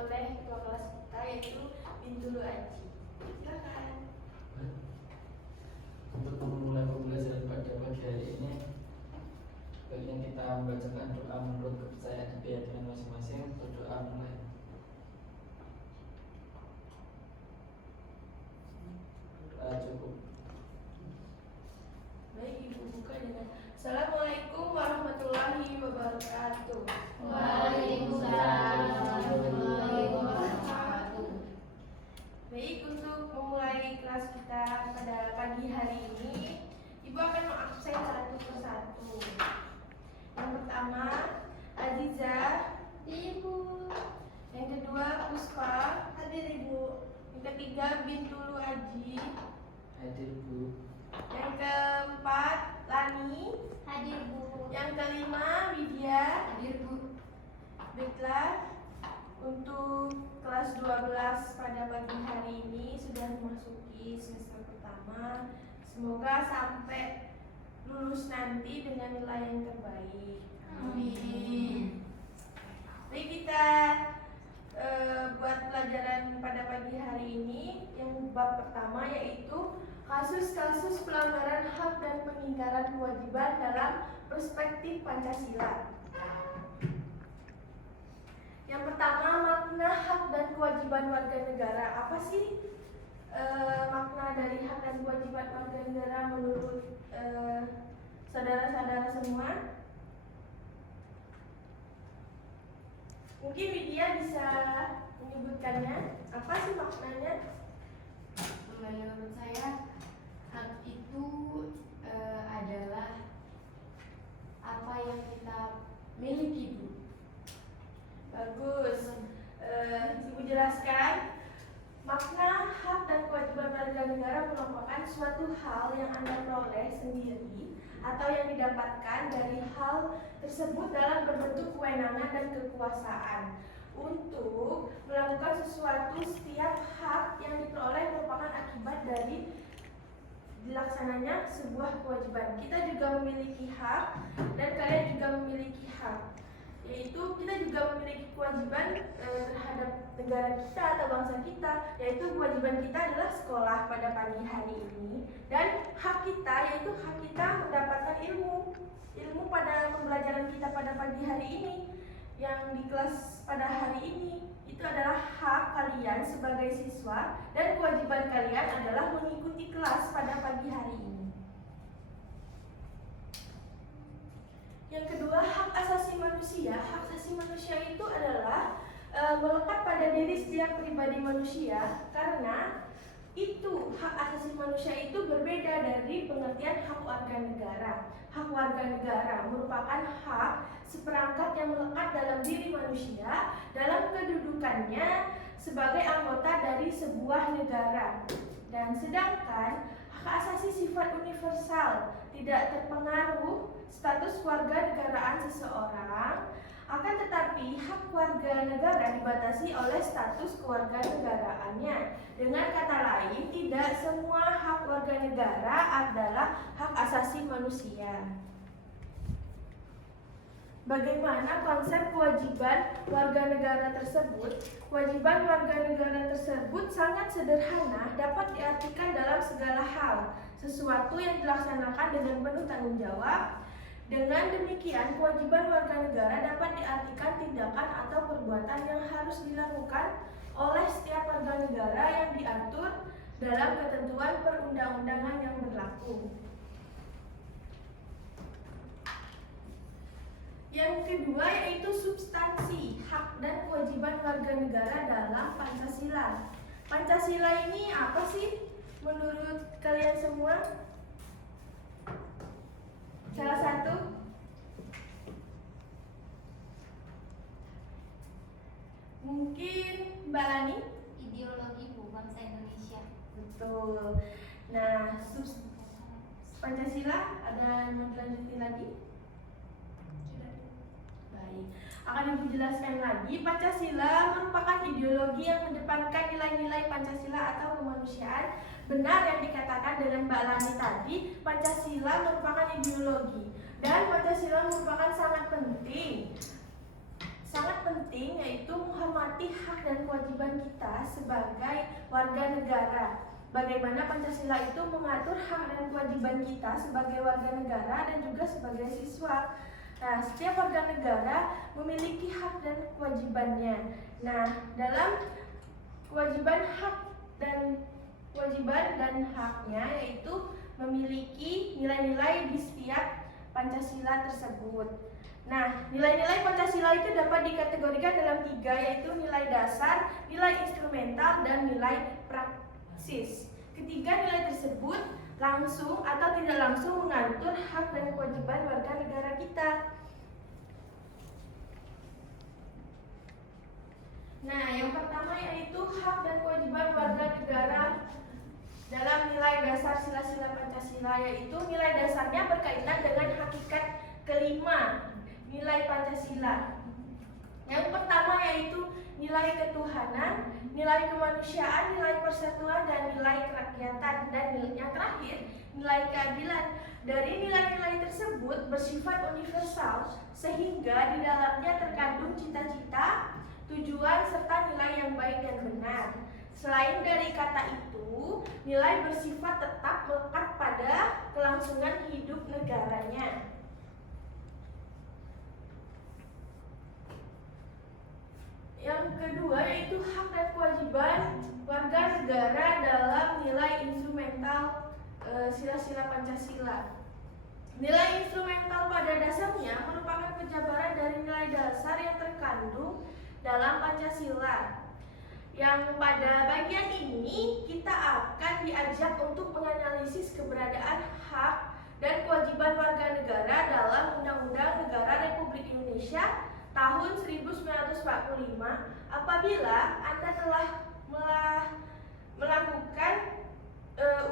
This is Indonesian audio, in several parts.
oleh ketua kelas kita yaitu Bintulu Aji. Silakan. Untuk memulai pembelajaran pada pagi hari ini, bagian kita membacakan doa menurut kepercayaan keyakinan masing-masing. Berdoa mulai. Doa cukup. Baik, Ibu buka dengan Assalamualaikum warahmatullahi wabarakatuh. Waalaikumsalam warahmatullahi wabarakatuh. Baik, untuk memulai kelas kita pada pagi hari ini, Ibu akan mengabsen satu persatu. Yang pertama, Aziza. Ibu. Yang kedua, Puspa. Hadir Ibu. Yang ketiga, Bintulu Aji. Hadir Bu. Yang keempat, Lani. Hadir Bu. Yang kelima, Widya. Hadir Bu. Baiklah, untuk kelas 12 pada pagi hari ini sudah memasuki semester pertama. Semoga sampai lulus nanti dengan nilai yang terbaik. Amin. Baik, kita buat pelajaran pada pagi hari ini. Yang bab pertama yaitu kasus-kasus pelanggaran hak dan pengingkaran kewajiban dalam perspektif Pancasila. Yang pertama, makna hak dan kewajiban warga negara. Apa sih makna dari hak dan kewajiban warga negara menurut saudara-saudara semua? Mungkin Widya bisa menyebutkannya. Apa sih maknanya? Menurut saya hak itu adalah apa yang kita miliki, Bu. Bagus. Ibu jelaskan. Makna hak dan kewajiban warga negara merupakan suatu hal yang Anda peroleh sendiri atau yang didapatkan dari hal tersebut dalam berbentuk kewenangan dan kekuasaan. Untuk melakukan sesuatu, setiap hak yang diperoleh merupakan akibat dari dilaksananya sebuah kewajiban. Kita juga memiliki hak dan kalian juga memiliki hak, yaitu kita juga memiliki kewajiban terhadap negara kita atau bangsa kita, yaitu kewajiban kita adalah sekolah pada pagi hari ini, dan hak kita yaitu hak kita mendapatkan ilmu pada pembelajaran kita pada pagi hari ini. Yang di kelas pada hari ini itu adalah hak kalian sebagai siswa, dan kewajiban kalian adalah mengikuti kelas pada pagi hari ini. Yang kedua, hak asasi manusia. Hak asasi manusia itu adalah melekat pada diri setiap pribadi manusia, karena itu hak asasi manusia itu berbeda dari pengertian hak warga negara. Hak warga negara merupakan hak seperangkat yang melekat dalam diri manusia dalam kedudukannya sebagai anggota dari sebuah negara. Dan sedangkan hak asasi sifat universal, tidak terpengaruh status warga negaraan seseorang, akan tetapi hak warga negara dibatasi oleh status kewarganegaraannya. Dengan kata lain, tidak semua hak warga negara adalah hak asasi manusia. Bagaimana konsep kewajiban warga negara tersebut? Kewajiban warga negara tersebut sangat sederhana, dapat diartikan dalam segala hal, sesuatu yang dilaksanakan dengan penuh tanggung jawab. Dengan demikian, kewajiban warga negara dapat diartikan tindakan atau perbuatan yang harus dilakukan oleh setiap warga negara yang diatur dalam ketentuan perundang-undangan yang berlaku. Yang kedua yaitu substansi hak dan kewajiban warga negara dalam Pancasila. Pancasila ini apa sih menurut kalian semua? Salah satu? Mungkin Mbak Lani? Ideologi Bu bangsa Indonesia. Betul. Nah, Pancasila ada mau dilanjutin lagi? Baik. Akan Ibu jelaskan lagi, Pancasila merupakan ideologi yang mengedepankan nilai-nilai Pancasila atau kemanusiaan. Benar yang dikatakan dengan Mbak Lani tadi, Pancasila merupakan ideologi dan Pancasila merupakan sangat penting sangat penting, yaitu menghormati hak dan kewajiban kita sebagai warga negara. Bagaimana Pancasila itu mengatur hak dan kewajiban kita sebagai warga negara dan juga sebagai siswa. Nah, setiap warga negara memiliki hak dan kewajibannya. Nah, dalam kewajiban dan haknya yaitu memiliki nilai-nilai di setiap Pancasila tersebut. Nah, nilai-nilai Pancasila itu dapat dikategorikan dalam 3, yaitu nilai dasar, nilai instrumental, dan nilai praksis. Ketiga nilai tersebut langsung atau tidak langsung mengatur hak dan kewajiban warga negara kita. Nah, yang pertama yaitu hak dan kewajiban warga negara dalam nilai dasar sila-sila Pancasila, yaitu nilai dasarnya berkaitan dengan hakikat kelima nilai Pancasila. Yang pertama yaitu nilai ketuhanan, nilai kemanusiaan, nilai persatuan, dan nilai kerakyatan. Dan yang terakhir, nilai keadilan. Dari nilai-nilai tersebut bersifat universal, sehingga di dalamnya terkandung cita-cita, tujuan, serta nilai yang baik dan benar. Selain dari kata itu, nilai bersifat tetap melekat pada kelangsungan hidup negaranya. Yang kedua yaitu hak dan kewajiban warga negara dalam nilai instrumental sila-sila Pancasila. Nilai instrumental pada dasarnya merupakan penjabaran dari nilai dasar yang terkandung dalam Pancasila. Yang pada bagian ini kita akan diajak untuk menganalisis keberadaan hak dan kewajiban warga negara dalam Undang-Undang Negara Republik Indonesia tahun 1945 apabila Anda telah melakukan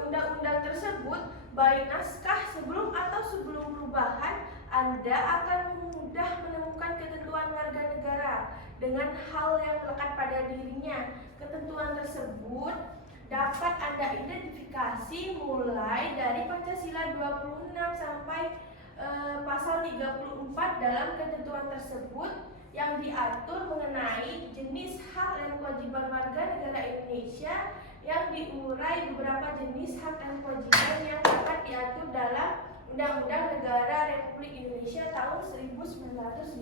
undang-undang tersebut, baik naskah sebelum atau sebelum perubahan, Anda akan mudah menemukan ketentuan warga negara dengan hal yang melekat pada dirinya. Ketentuan tersebut dapat Anda identifikasi mulai dari Pancasila 26 sampai pasal 34 dalam ketentuan tersebut yang diatur mengenai jenis hak dan kewajiban warga negara Indonesia, yang diurai beberapa jenis hak dan kewajiban yang dapat diatur dalam Undang-Undang Negara Republik Indonesia tahun 1945.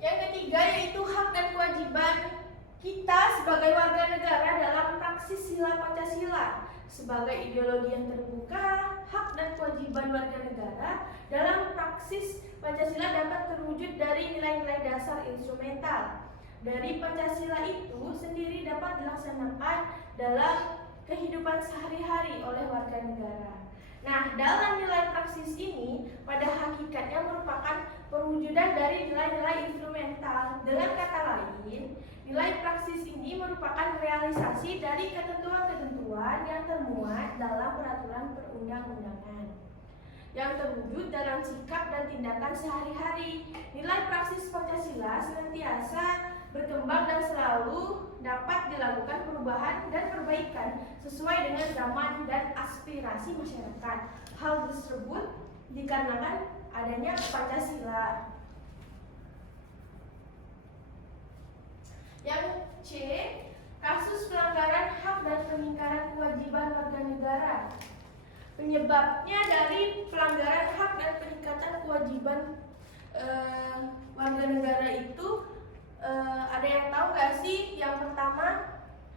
Yang ketiga yaitu hak dan kewajiban kita sebagai warga negara dalam praksis sila Pancasila. Sebagai ideologi yang terbuka, hak dan kewajiban warga negara dalam praksis Pancasila dapat terwujud dari nilai-nilai dasar instrumental. Dari Pancasila itu sendiri dapat dilaksanakan dalam kehidupan sehari-hari oleh warga negara. Nah, dalam nilai praksis ini pada hakikatnya merupakan perwujudan dari nilai-nilai instrumental. Dengan kata lain, nilai praksis ini merupakan realisasi dari ketentuan-ketentuan yang termuat dalam peraturan perundang-undangan yang terwujud dalam sikap dan tindakan sehari-hari. Nilai praksis Pancasila senantiasa berkembang dan selalu dapat dilakukan perubahan dan perbaikan sesuai dengan zaman dan aspirasi masyarakat. Hal tersebut dikarenakan adanya Pancasila. Yang C, kasus pelanggaran hak dan pengingkaran kewajiban warga negara. Penyebabnya dari pelanggaran hak dan peningkatan kewajiban warga negara itu ada yang tahu nggak sih? Yang pertama,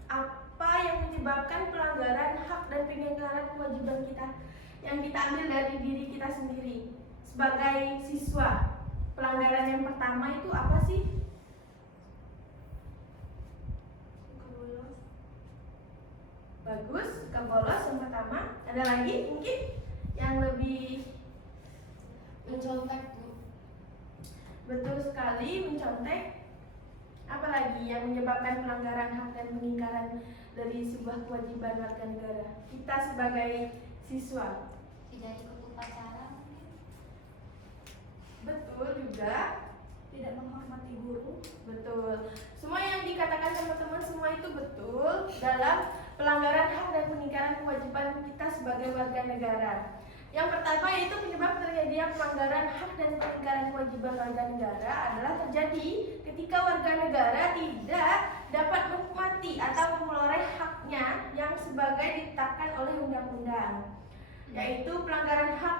apa yang menyebabkan pelanggaran hak dan pengingkaran kewajiban kita yang kita ambil dari diri kita sendiri sebagai siswa? Pelanggaran yang pertama itu apa sih? Bagus, kebolos yang pertama. Ada lagi mungkin yang lebih mencontek, Bu. betul sekali, mencontek. Apalagi yang menyebabkan pelanggaran hak dan pengingkaran dari sebuah kewajiban warga negara kita sebagai siswa? Tidak ikut upacara mungkin. Betul juga. Tidak menghormati guru. Betul. Semua yang dikatakan teman-teman semua itu betul dalam pelanggaran hak dan pengingkaran kewajiban kita sebagai warga negara. Yang pertama yaitu penyebab terjadinya pelanggaran hak dan pengingkaran kewajiban warga negara adalah terjadi ketika warga negara tidak dapat menikmati atau memperoleh haknya yang sebagai ditetapkan oleh undang-undang. Yaitu pelanggaran hak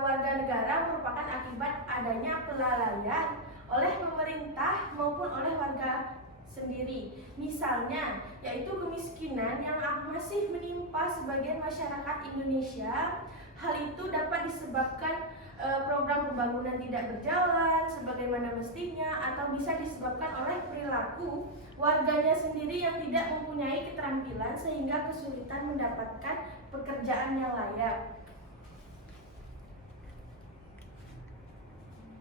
warga negara merupakan akibat adanya kelalaian oleh pemerintah maupun oleh warga sendiri. Misalnya, yaitu kemiskinan yang masih menimpa sebagian masyarakat Indonesia. Hal itu dapat disebabkan program pembangunan tidak berjalan sebagaimana mestinya, atau bisa disebabkan oleh perilaku warganya sendiri yang tidak mempunyai keterampilan sehingga kesulitan mendapatkan pekerjaan yang layak.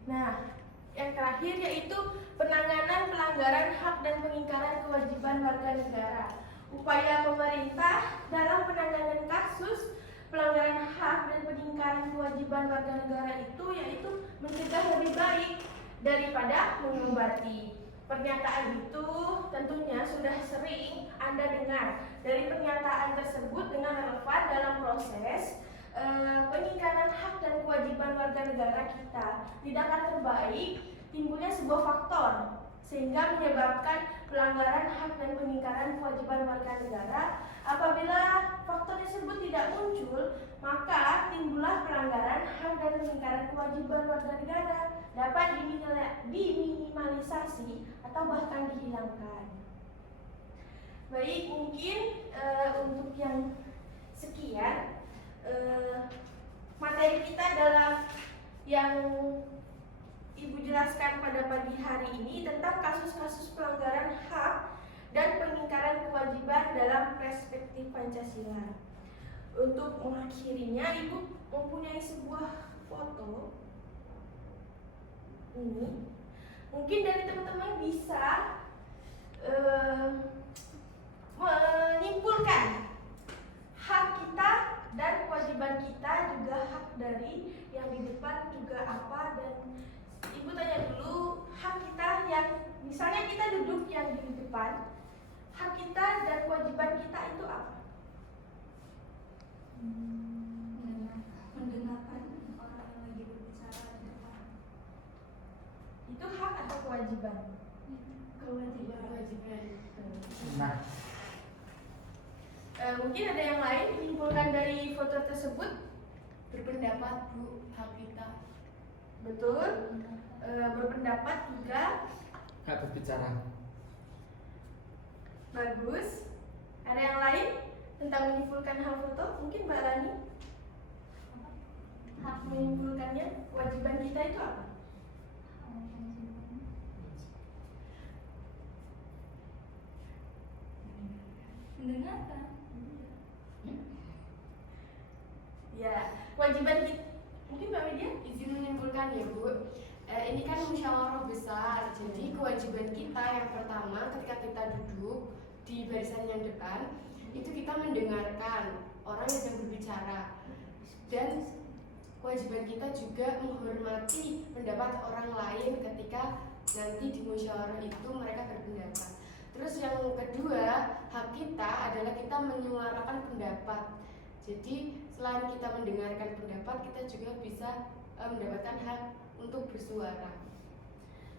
Nah, yang terakhir yaitu penanganan pelanggaran hak dan pengingkaran kewajiban warga negara. Upaya pemerintah dalam penanganan kasus pelanggaran hak dan pengingkaran kewajiban warga negara itu yaitu mencegah lebih baik daripada mengobati. Pernyataan itu tentunya sudah sering Anda dengar. Dari pernyataan tersebut dengan relevan dalam proses pengingkaran hak dan kewajiban warga negara kita tidak akan terbaik timbulnya sebuah faktor sehingga menyebabkan pelanggaran hak dan pengingkaran kewajiban warga negara. Apabila faktor tersebut tidak muncul, maka timbullah pelanggaran hak dan pengingkaran kewajiban warga negara dapat diminimalisasi atau bahkan dihilangkan. Baik, mungkin untuk yang sekian materi kita dalam yang Ibu jelaskan pada pagi hari ini tentang kasus-kasus pelanggaran hak dan pengingkaran kewajiban dalam perspektif Pancasila. Untuk mengakhirinya, Ibu mempunyai sebuah foto ini. Mungkin dari teman-teman bisa menyimpulkan hak kita dan kewajiban kita, juga hak dari yang di depan juga apa. Dan Ibu tanya dulu, hak kita yang misalnya kita duduk yang di depan, hak kita dan kewajiban kita itu apa? Mendengarkan orang yang lagi berbicara di depan. Itu hak atau kewajiban? Kewajiban. Nah, Mungkin ada yang lain menyimpulkan dari foto tersebut? Berpendapat, Bu, hak kita. Betul. Berpendapat juga. hak berbicara. Bagus. Ada yang lain tentang menyimpulkan hal foto? Mungkin Mbak Rani? Hak menyimpulkannya, kewajiban kita itu apa? Mendengarkan. Ya, kewajiban kita. Mungkin Mbak Media? Izin menyimpulkan ya Bu, ini kan musyawarah besar. Jadi kewajiban kita yang pertama ketika kita duduk di barisan yang depan, itu kita mendengarkan orang yang sedang berbicara. Dan kewajiban kita juga menghormati pendapat orang lain ketika nanti di musyawarah itu mereka berpendapat. Terus yang kedua, hak kita adalah kita menyuarakan pendapat. Jadi selain kita mendengarkan pendapat, kita juga bisa mendapatkan hak untuk bersuara.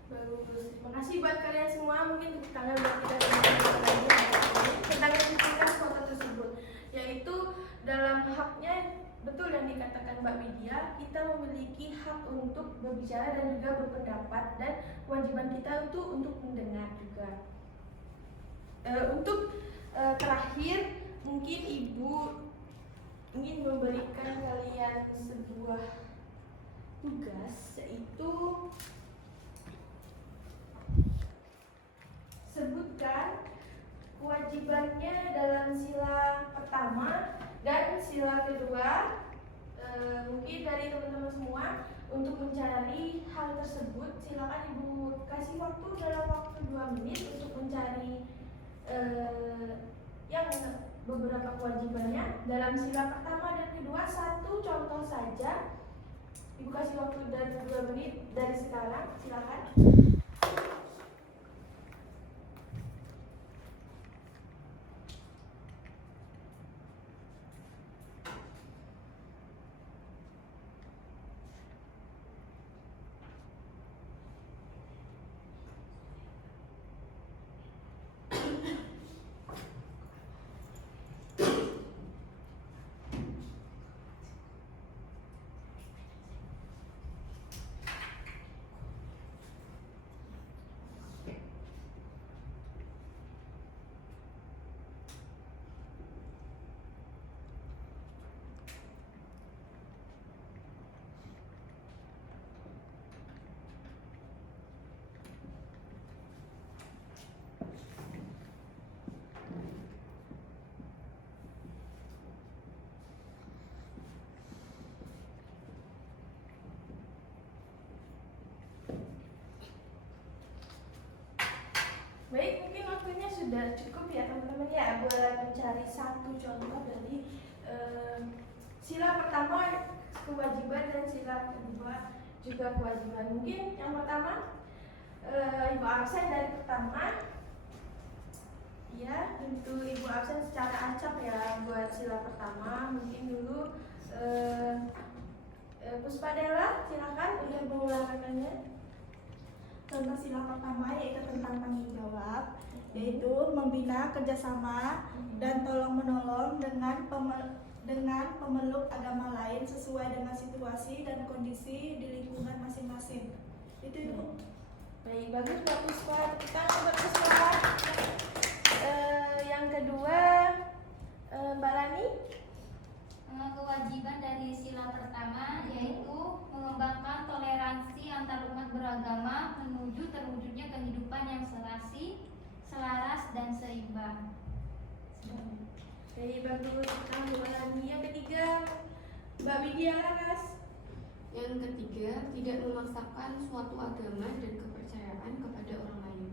Bagus. Terima kasih buat kalian semua. Mungkin tepuk tangan buat kita semua tentang menyimpulkan foto tersebut. Yaitu dalam haknya, betul yang dikatakan Mbak Widya, kita memiliki hak untuk berbicara dan juga berpendapat, dan kewajiban kita untuk mendengar juga. Untuk terakhir, mungkin Ibu ingin memberikan kalian sebuah tugas, yaitu sebutkan kewajibannya dalam sila pertama dan sila kedua. Mungkin dari teman-teman semua untuk mencari hal tersebut, silakan Ibu kasih waktu dalam waktu 2 menit untuk mencari yang beberapa kewajibannya dalam sila pertama dan kedua. Satu contoh saja. Ibu kasih waktu dari 2 menit dari sekarang, silakan. Baik, mungkin waktunya sudah cukup ya teman-teman ya buat mencari satu contoh dari sila pertama kewajiban dan sila kedua juga kewajiban. Mungkin yang pertama ibu absen dari pertama. Ya, untuk ibu absen secara acak ya buat sila pertama. Mungkin dulu Puspadela, silakan udah mengulangannya. Contoh sila pertama yaitu tentang tanggung jawab, yaitu membina kerjasama dan tolong menolong dengan pemeluk agama lain sesuai dengan situasi dan kondisi di lingkungan masing-masing. Itu Ibu. Baik, bagus Mbak Puspa. Kita buat Puspa. Yang kedua Mbak Lani. Kewajiban dari sila pertama yaitu mengembangkan toleransi antar umat beragama menuju terwujudnya kehidupan yang serasi, selaras dan seimbang. Baik, bagus. Kita Mbak Lani. Yang ketiga Mbak Widya Laras. Yang ketiga, tidak memaksakan suatu agama dan kepercayaan kepada orang lain.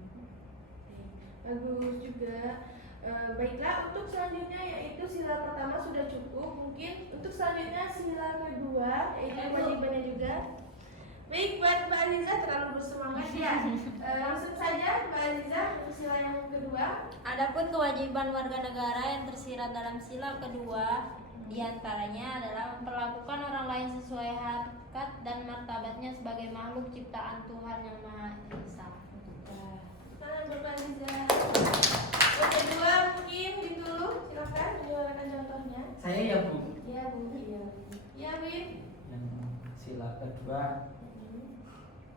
Bagus juga. Baiklah, untuk selanjutnya yaitu sila pertama sudah cukup. Mungkin untuk selanjutnya sila kedua yaitu kewajibannya juga. Baik, buat Mbak Aliza terlalu bersemangat ya. Langsung saja Mbak Aliza untuk sila yang kedua. Adapun kewajiban warga negara yang tersirat dalam sila kedua diantaranya adalah memperlakukan orang lain sesuai harkat dan martabatnya sebagai makhluk ciptaan Tuhan yang Maha Esa. Salam Mbak Aliza. Yang kedua mungkin dulu silakan menjelaskan contohnya. Saya ya Bu. Iya Bu. Iya. Iya Win. Yang sila kedua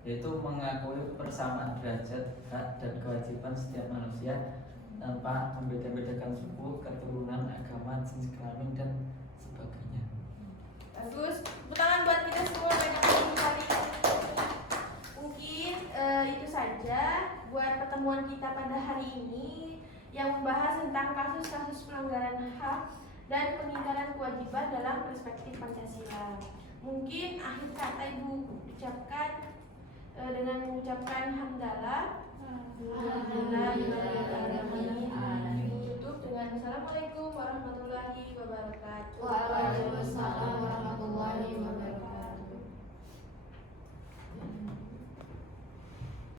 yaitu mengakui persamaan derajat, hak dan kewajiban setiap manusia tanpa membeda-bedakan suku, keturunan, agama, jenis kelamin dan sebagainya. Bagus. Tepuk tangan buat kita semua banyak sekali. Mungkin itu saja buat pertemuan kita pada hari ini yang membahas tentang kasus-kasus pelanggaran HAM dan pengingkaran kewajiban dalam perspektif Pancasila. Mungkin akhir kata Ibu ucapkan dengan mengucapkan hamdalah. Alhamdulillah.